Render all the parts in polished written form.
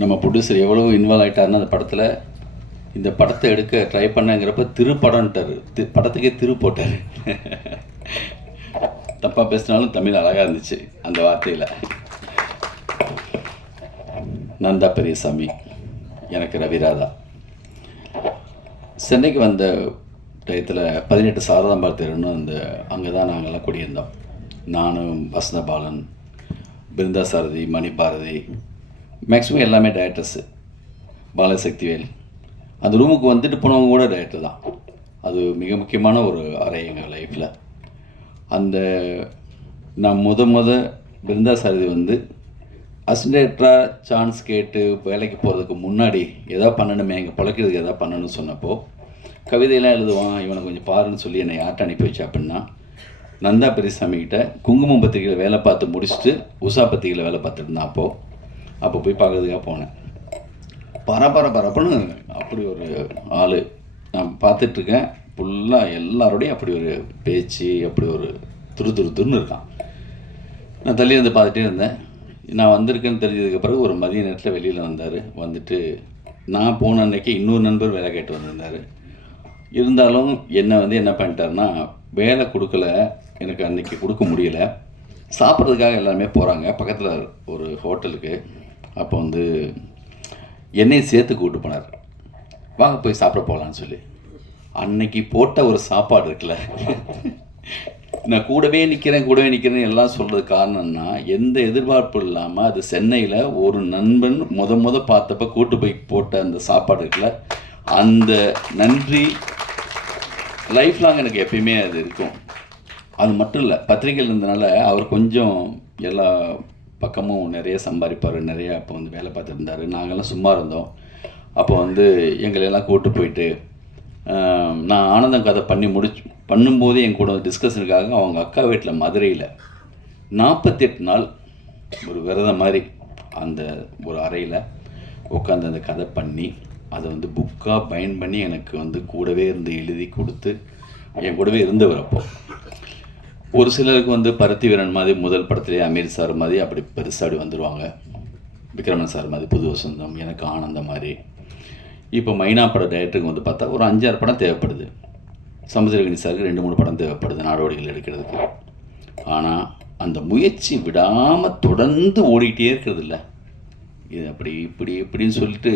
நம்ம ப்ரொடியூசர் எவ்வளோ இன்வால்வ் ஆகிட்டாருன்னு அந்த படத்தில் இந்த படத்தை எடுக்க ட்ரை பண்ணங்கிறப்ப திருப்படம்ட்டார், படத்துக்கே திரு போட்டார். தப்பாக பேசினாலும் தமிழ் அழகாக இருந்துச்சு அந்த வார்த்தையில். நந்தா பெரியசாமி, எனக்கு ரவிராதா. சென்னைக்கு வந்த டயத்தில் 18 சாரதாம்பாள் தெருன்னு அந்த அங்கே தான் நாங்கள்லாம் குடியிருந்தோம். நானும் வசந்தபாலன், பிருந்தா சாரதி, மணி பாரதி, மேக்ஸிமம் எல்லாமே டைரக்டர்ஸு, பாலசக்திவேல். அந்த ரூமுக்கு வந்துட்டு போனவங்க கூட டைரக்டர் தான். அது மிக முக்கியமான ஒரு அறை எங்கள் லைஃப்பில். அந்த நான் பிருந்தா சாரதி வந்து அசிஸ்டன்டாக சான்ஸ் கேட்டு வேலைக்கு போகிறதுக்கு முன்னாடி எதாவது பண்ணணுமே, எங்கள் பழக்கிறதுக்கு எதாவது பண்ணணும்னு சொன்னப்போ கவிதையெல்லாம் எழுதுவான், இவனை கொஞ்சம் பாருன்னு சொல்லி என்னை யார்கிட்ட அனுப்பி வச்சா அப்படின்னா நந்தா பெரியசாமிக்கிட்ட குங்குமம் பத்திரிகையில் வேலை பார்த்து முடிச்சுட்டு உஷா பத்திரிகையில் வேலை பார்த்துட்டு இருந்தான். அப்போ போய் பார்க்குறதுக்காக போனேன். பரபரப்புன்னு அப்படி ஒரு ஆள் நான் பார்த்துட்ருக்கேன். ஃபுல்லாக எல்லாரோடையும் அப்படி ஒரு பேச்சு, அப்படி ஒரு துருன்னு இருக்கான். நான் தள்ளி இருந்து பார்த்துட்டே இருந்தேன். நான் வந்திருக்கேன்னு தெரிஞ்சதுக்கு பிறகு ஒரு மதிய நேரத்தில் வெளியில் வந்தார். வந்துட்டு நான் போன அன்றைக்கி இன்னொரு நண்பர் வேலை கேட்டு வந்திருந்தார். இருந்தாலும் என்னை என்ன பண்ணிட்டாருன்னா, வேலை கொடுக்கல, எனக்கு அன்றைக்கி கொடுக்க முடியலை. சாப்பிட்றதுக்காக எல்லாருமே போகிறாங்க பக்கத்தில் ஒரு ஹோட்டலுக்கு. அப்போ என்னையும் சேர்த்து கூப்பிட்டு போனார். வாங்க போய் சாப்பிட போகலான்னு சொல்லி. அன்னைக்கு போட்ட ஒரு சாப்பாடு இருக்குல்ல, நான் கூடவே நிற்கிறேன் எல்லாம் சொல்கிறது காரணம்னா, எந்த எதிர்பார்ப்பு இல்லாமல் அது சென்னையில் ஒரு நண்பன் முத பார்த்தப்ப கூட்டு போய் போட்ட அந்த சாப்பாடு இருக்குல்ல, அந்த நன்றி லைஃப் லாங் எனக்கு எப்பயுமே அது இருக்கும். அது மட்டும் இல்லை, பத்திரிகையில் இருந்தனால அவர் கொஞ்சம் எல்லா பக்கமும் நிறைய சம்பாதிப்பார், நிறையா அப்போ வேலை பார்த்துருந்தார். நாங்கள்லாம் சும்மா இருந்தோம். அப்போ எங்களெல்லாம் கூப்பிட்டு போயிட்டு நான் ஆனந்தம் கதை பண்ணும்போது என் கூட டிஸ்கஷனுக்காக அவங்க அக்கா வீட்டில் மதுரையில் 48 நாள் ஒரு விரதம் மாதிரி அந்த ஒரு அறையில் உட்காந்து அந்த கதை பண்ணி அதை புக்காக பைண்ட் பண்ணி எனக்கு கூடவே இருந்து எழுதி கொடுத்து என் கூடவே இருந்தவர். அப்போ ஒரு சிலருக்கு பருத்தி வீரன் மாதிரி முதல் படத்துலேயே அமீர் சார் மாதிரி அப்படி பெருசாடி வந்துடுவாங்க. விக்ரமன் சார் மாதிரி புது வசந்தம், எனக்கு ஆனந்தம் மாதிரி. இப்போ மைனா பட டைரக்டருக்கு பார்த்தா ஒரு 5-6 படம் தேவைப்படுது. சமுத்திரகனி சாருக்கு 2-3 படம் தேவைப்படுது நாடோடிகள் எடுக்கிறதுக்கு. ஆனால் அந்த முயற்சி விடாமல் தொடர்ந்து ஓடிக்கிட்டே இருக்கிறது இல்லை. இது அப்படி இப்படின்னு சொல்லிட்டு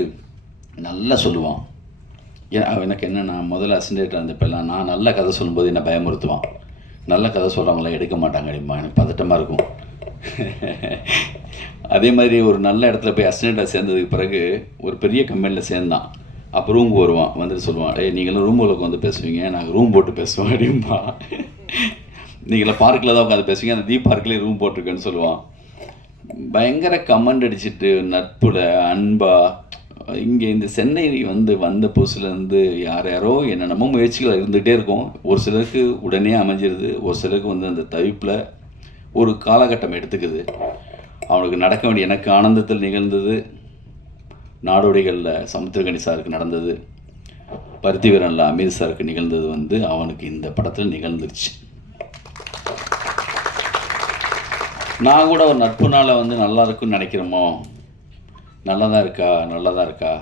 நல்லா சொல்லுவான். எனக்கு என்னென்னா, முதல்ல அசிஸ்டன்ட் இருந்தப்பெல்லாம் நான் நல்ல கதை சொல்லும்போது என்ன பயமுறுத்துவான். நல்ல கதை சொல்கிறவங்களாம் எடுக்க மாட்டாங்க அப்படிமா, எனக்கு பதட்டமாக இருக்கும். அதே மாதிரி ஒரு நல்ல இடத்துல போய் அசிஸ்டண்ட்டாக சேர்ந்ததுக்கு பிறகு ஒரு பெரிய கம்பெனியில் சேர்ந்தான். அப்போ ரூமுக்கு வருவான், வந்துட்டு சொல்லுவான், நீங்களும் ரூமுக்கு பேசுவீங்க, நாங்கள் ரூம் போட்டு பேசுவோம் அப்படின்பா. நீங்களாம் பார்க்கில் தான் உட்காந்து பேசுவீங்க, அந்த தீப் பார்க்லேயே ரூம் போட்டிருக்கேன்னு சொல்லுவான். பயங்கர கமெண்ட் அடிச்சுட்டு நட்புல அன்பா. இங்கே இந்த சென்னை வந்த புதுசுலேருந்து யாரோ என்னென்னமோ முயற்சிகள் இருந்துகிட்டே இருக்கும். ஒரு சிலருக்கு உடனே அமைஞ்சிருது, ஒரு சிலருக்கு அந்த தவிப்பில் ஒரு காலகட்டம் எடுத்துக்குது. அவனுக்கு நடக்க வேண்டிய எனக்கு ஆனந்தத்தில் நிகழ்ந்தது, நாடோடிகளில் சமுத்திரகனி சாருக்கு நடந்தது, பருத்தி வீரனில் அமீர் சாருக்கு நிகழ்ந்தது அவனுக்கு இந்த படத்தில் நிகழ்ந்துருச்சு. நான் கூட ஒரு நட்பு நாளை நல்லா இருக்குன்னு நினைக்கிறோமோ, நல்லா தான் இருக்கா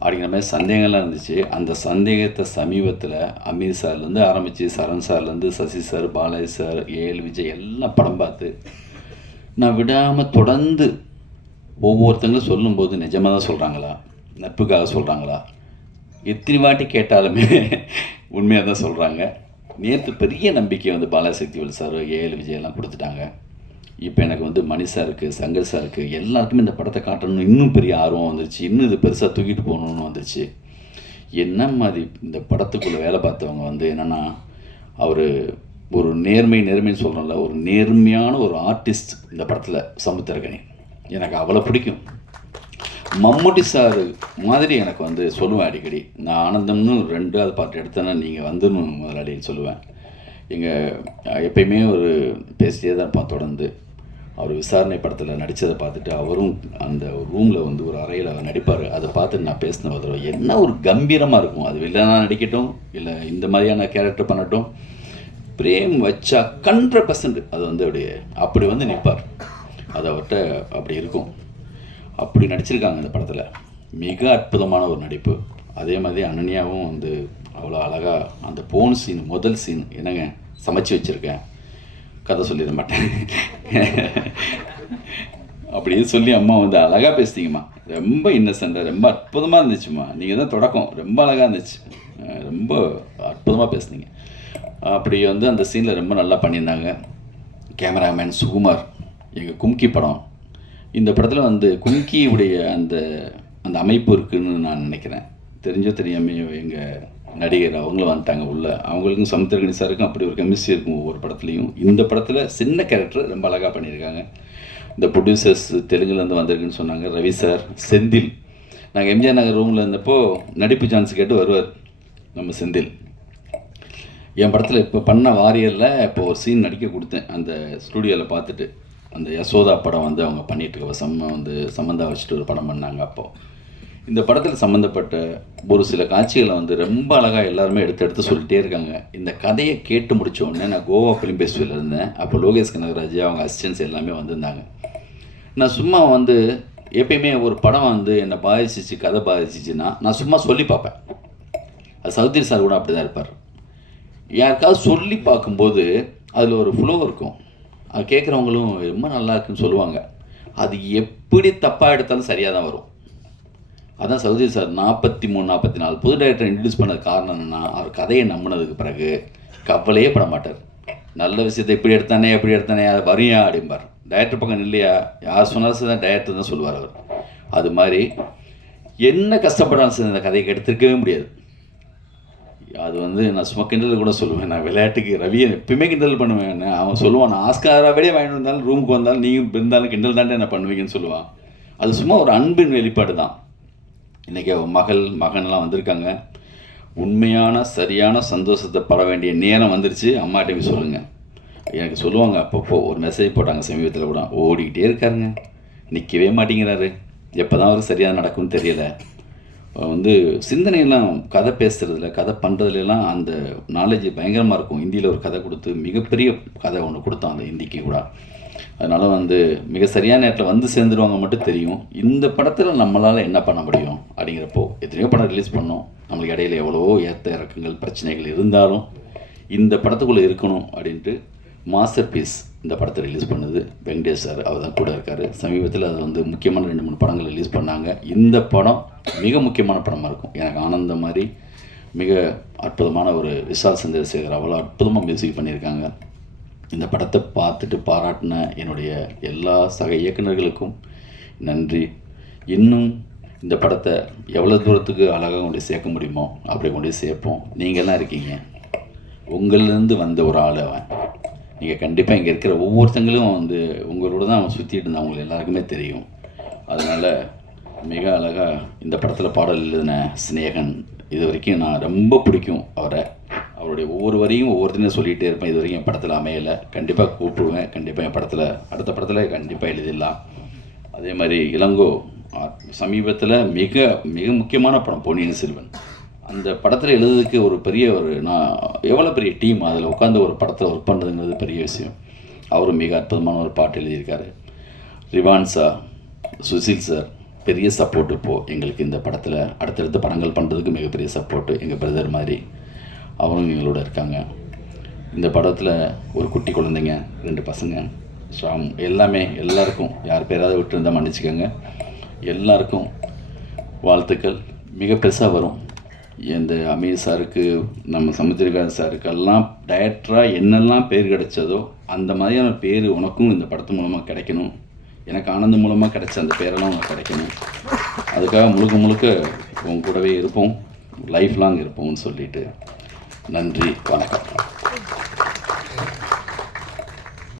அப்படிங்கிற மாதிரி சந்தேகம்லாம் இருந்துச்சு. அந்த சந்தேகத்தை சமீபத்தில் அமீர் சார்லேருந்து ஆரம்பித்து சரண் சார்லேருந்து Sasi sir, Balaji sir, AL Vijay எல்லாம் படம் பார்த்து நான் விடாமல் தொடர்ந்து ஒவ்வொருத்தங்களும் சொல்லும்போது நிஜமாக தான் சொல்கிறாங்களா, நட்புக்காக சொல்கிறாங்களா, எத்தனை வாட்டி கேட்டாலுமே உண்மையாக தான் சொல்கிறாங்க. நேற்று பெரிய நம்பிக்கை பாலாசக்திவேல் சார், ஏஎல் விஜய் எல்லாம் கொடுத்துட்டாங்க. இப்போ எனக்கு மணி சாருக்கு, சங்கர் சாருக்கு எல்லாருக்குமே இந்த படத்தை காட்டணும்னு இன்னும் பெரிய ஆர்வம் வந்துருச்சு. இன்னும் இது பெருசாக தூக்கிட்டு போகணுன்னு வந்துருச்சு. என்ன மாதிரி இந்த படத்துக்குள்ளே வேலை பார்த்தவங்க என்னென்னா, அவர் ஒரு நேர்மைன்னு சொல்கிறோம்ல, ஒரு நேர்மையான ஒரு ஆர்டிஸ்ட் இந்த படத்தில் சமுத்திரகனி. எனக்கு அவ்வளோ பிடிக்கும். மம்முட்டி சார் மாதிரி எனக்கு சொல்லுவேன் அடிக்கடி. நான் ஆனந்தம்னு 2வது பாட்டு எடுத்தேன்னா நீங்கள் முதலாளின்னு சொல்லுவேன். எப்பயுமே ஒரு பேசிட்டே தான் இருப்பான் தொடர்ந்து. அவர் விசாரணை படத்தில் நடித்ததை பார்த்துட்டு அவரும் அந்த ரூமில் ஒரு அறையில் அவர் நடிப்பார். அதை பார்த்துட்டு நான் பேசின ஒரு என்ன ஒரு கம்பீரமாக இருக்கும். அது வில்லனாக நடிக்கட்டும், இல்லை இந்த மாதிரியான கேரக்டர் பண்ணட்டும், பிரேம் வச்சா 100% அது அப்படி நிற்பார். அது அவர்கிட்ட அப்படி இருக்கும். அப்படி நடிச்சிருக்காங்க இந்த படத்தில். மிக அற்புதமான ஒரு நடிப்பு. அதே மாதிரி அனன்யாவும் வந்து அவ்வளோ அழகாக அந்த போன் சீன், முதல் சீன் என்னங்க சமைச்சு வச்சுருக்கேன், கதை சொல்லிட மாட்டேன் அப்படியே சொல்லி அம்மா வந்து அழகாக பேசிட்டீங்கம்மா, ரொம்ப இன்னசென்ட்டாக ரொம்ப அற்புதமாக இருந்துச்சும்மா, நீங்கள் தான் தொடக்கம், ரொம்ப அழகாக இருந்துச்சு, ரொம்ப அற்புதமாக பேசுனீங்க. அப்படி வந்து அந்த சீனில் ரொம்ப நல்லா பண்ணியிருந்தாங்க. கேமராமேன் சுகுமார், எங்கள் கும்கி படம், இந்த படத்தில் வந்து கும்கியுடைய அந்த அந்த அமைப்பு இருக்குதுன்னு நான் நினைக்கிறேன். தெரிஞ்சோ தெரியாமையோ எங்கள் நடிகர் அவங்களும் வந்துட்டாங்க உள்ள. அவங்களுக்கும் சமுத்திரகணி சாருக்கும் அப்படி ஒரு கெமிஸ்ட்ரி இருக்கும் ஒவ்வொரு படத்துலையும். இந்த படத்தில் சின்ன கேரக்டர் ரொம்ப அழகாக பண்ணியிருக்காங்க. இந்த ப்ரொடியூசர்ஸ் தெலுங்குலேருந்து வந்திருக்குன்னு சொன்னாங்க. ரவி சார், செந்தில், நாங்கள் எம்ஜிஆர் நகர் ரூமில் இருந்தப்போ நடிப்பு சான்ஸ் கேட்டு வருவார் நம்ம செந்தில். என் படத்தில் இப்போ பண்ண வாரியரில் இப்போ ஒரு சீன் நடிக்க கொடுத்தேன் அந்த ஸ்டூடியோவில் பார்த்துட்டு. அந்த யசோதா படம் வந்து அவங்க பண்ணிகிட்டு சம்மந்தா வச்சுட்டு ஒரு படம் பண்ணாங்க. அப்போது இந்த படத்தில் சம்மந்தப்பட்ட ஒரு சில காட்சிகளை வந்து ரொம்ப அழகாக எல்லாருமே எடுத்து சொல்லிட்டே இருக்காங்க. இந்த கதையை கேட்டு முடித்த உடனே நான் கோவா ஃபிலிம் ஃபெஸ்டிவலில் இருந்தேன். அப்போ லோகேஷ் கனகராஜ் அவங்க அசிஸ்டன்ஸ் எல்லாமே வந்திருந்தாங்க. நான் சும்மா வந்து எப்பயுமே ஒரு படம் வந்து என்னை பாதிச்சிச்சு, கதை பாதிச்சிச்சுன்னா நான் சும்மா சொல்லி பார்ப்பேன். அது சௌத்ரி சார் கூட அப்படி தான் இருப்பார். யாருக்காவது சொல்லி பார்க்கும்போது அதில் ஒரு ஃப்ளோ இருக்கும். அது கேட்குறவங்களும் ரொம்ப நல்லா இருக்குன்னு சொல்லுவாங்க. அது எப்படி தப்பாக எடுத்தாலும் சரியாக தான் வரும். அதான் சௌத்ரி சார் 43-44 புது டைரக்டர் இன்ட்ரடியூஸ் பண்ணது காரணம் என்னென்னா, அவர் கதையை நம்பினதுக்கு பிறகு கவலையே பட மாட்டார். நல்ல விஷயத்தை இப்படி எடுத்தானே அதை வரியா அப்படிம்பார். டைரக்டர் பக்கம் இல்லையா, யார் சொன்னாலும் சரி தான் டைரக்டர் தான் சொல்லுவார் அவர். அது மாதிரி என்ன கஷ்டப்படாலும் சரி அந்த கதையை எடுத்துருக்கவே முடியாது. அது வந்து நான் சும்மா கிண்டல் கூட சொல்லுவேன். நான் விளையாட்டுக்கு ரவியை எப்பயுமே கிண்டல் பண்ணுவேன். அவன் சொல்லுவான், நான் ஆஸ்காராவே வாங்கிட்டு வந்தாலும் ரூமுக்கு வந்தாலும் நீங்கள் இருந்தாலும் கிண்டல் தாண்டே என்ன பண்ணுவீங்கன்னு சொல்லுவான். அது சும்மா ஒரு அன்பின் வெளிப்பாடு தான். இன்றைக்கி மகன்லாம் வந்திருக்காங்க. உண்மையான சரியான சந்தோஷத்தை பட வேண்டிய நேரம் வந்துருச்சு. அம்மாட்ட போய் சொல்லுங்கள். எனக்கு சொல்லுவாங்க அப்பப்போ, ஒரு மெசேஜ் போட்டாங்க சமீபத்தில் கூட, ஓடிக்கிட்டே இருக்காருங்க, நிற்கவே மாட்டேங்கிறாரு, எப்போ தான் அவருக்கு சரியாக நடக்கும்னு தெரியலை. வந்து சிந்தனையெல்லாம் கதை பேசுகிறதுல கதை பண்ணுறதுலாம் அந்த நாலேஜ் பயங்கரமாக இருக்கும். ஹிந்தியில் ஒரு கதை கொடுத்து மிகப்பெரிய கதை ஒன்று கொடுத்தான் அந்த ஹிந்திக்கு கூட. அதனால் வந்து மிக சரியான நேரத்தில் வந்து சேர்ந்துருவாங்க மட்டும் தெரியும். இந்த படத்தில் நம்மளால் என்ன பண்ண முடியும் அப்படிங்கிறப்போ, எத்தனையோ படம் ரிலீஸ் பண்ணோம், நம்மளுக்கு இடையில எவ்வளவோ ஏற்ற இறக்கங்கள் பிரச்சனைகள் இருந்தாலும் இந்த படத்துக்குள்ளே இருக்கணும் அப்படின்ட்டு மாஸ்டர் பீஸ் இந்த படத்தை ரிலீஸ் பண்ணுது வெங்கடேஷ் சார். அவர் தான் கூட இருக்கார். சமீபத்தில் அது வந்து முக்கியமான 2-3 படங்கள் ரிலீஸ் பண்ணாங்க. இந்த படம் மிக முக்கியமான படமாக இருக்கும். எனக்கு ஆனந்தம் மாதிரி மிக அற்புதமான ஒரு விஷால் சந்திரசேகர் அவ்வளோ அற்புதமாக மியூசிக் பண்ணியிருக்காங்க. இந்த படத்தை பார்த்துட்டு பாராட்டின என்னுடைய எல்லா சக இயக்குநர்களுக்கும் நன்றி. இன்னும் இந்த படத்தை எவ்வளோ தூரத்துக்கு அழகாக கொண்டு சேர்க்க முடியுமோ அப்படி கொண்டு சேர்ப்போம். நீங்கள்லாம் இருக்கீங்க, உங்களிலேருந்து வந்த ஒரு ஆள் அவன். நீங்கள் கண்டிப்பாக இங்கே இருக்கிற ஒவ்வொருத்தங்களும் வந்து உங்களோட தான் அவன் சுற்றிட்டு இருந்தான், அவங்களுக்கு எல்லாருக்குமே தெரியும். அதனால் மிக அழகாக இந்த படத்தில் பாடல் எழுதின சினேகன், இது வரைக்கும் நான் ரொம்ப பிடிக்கும் அவரை. அவருடைய ஒவ்வொரு வரையும் ஒவ்வொருத்தனையும் சொல்லிகிட்டே இருப்பேன். இது வரைக்கும் என் படத்தில் அமையலை, கண்டிப்பாக கூப்பிடுவேன். கண்டிப்பாக என் படத்தில் அடுத்த படத்தில் கண்டிப்பாக எழுதிடலாம். அதே மாதிரி இளங்கோ சமீபத்தில் மிக மிக முக்கியமான படம் பொன்னியின் செல்வன். அந்த படத்தில் எழுதுறதுக்கு ஒரு பெரிய நான் எவ்வளோ பெரிய டீம் அதில் உட்காந்து ஒரு படத்தில் ஒர்க் பண்ணுறதுங்கிறது பெரிய விஷயம். அவரும் மிக அற்புதமான ஒரு பாட்டு எழுதியிருக்காரு. ரிவான் சார், சுசில் சார் பெரிய சப்போர்ட் இப்போது எங்களுக்கு இந்த படத்தில் அடுத்தடுத்த படங்கள் பண்ணுறதுக்கு மிகப்பெரிய சப்போர்ட்டு. எங்கள் பிரதர் மாதிரி அவரும் எங்களோட இருக்காங்க. இந்த படத்தில் ஒரு குட்டி குழந்தைங்க, 2 பசங்க, ஷாம், எல்லாமே எல்லாருக்கும் யார் பேராவது விட்டுருந்தால் மன்னிச்சுக்கோங்க. எல்லாருக்கும் வாழ்த்துக்கள். மிக பெருசாக வரும். இந்த அமீர் சாருக்கு, நம்ம சமுத்திரகாந்த் சாருக்கெல்லாம் டைரக்டராக என்னெல்லாம் பேர் கிடைச்சதோ அந்த மாதிரியான பேர் உனக்கும் இந்த படத்து மூலமாக கிடைக்கணும். எனக்கு ஆனந்தம் மூலமாக கிடைச்ச அந்த பேரெல்லாம் உனக்கு கிடைக்கணும். அதுக்காக முழுக்க உங்க கூடவே இருப்போம், லைஃப் லாங் இருப்போம்னு சொல்லிட்டு நன்றி, வணக்கம்.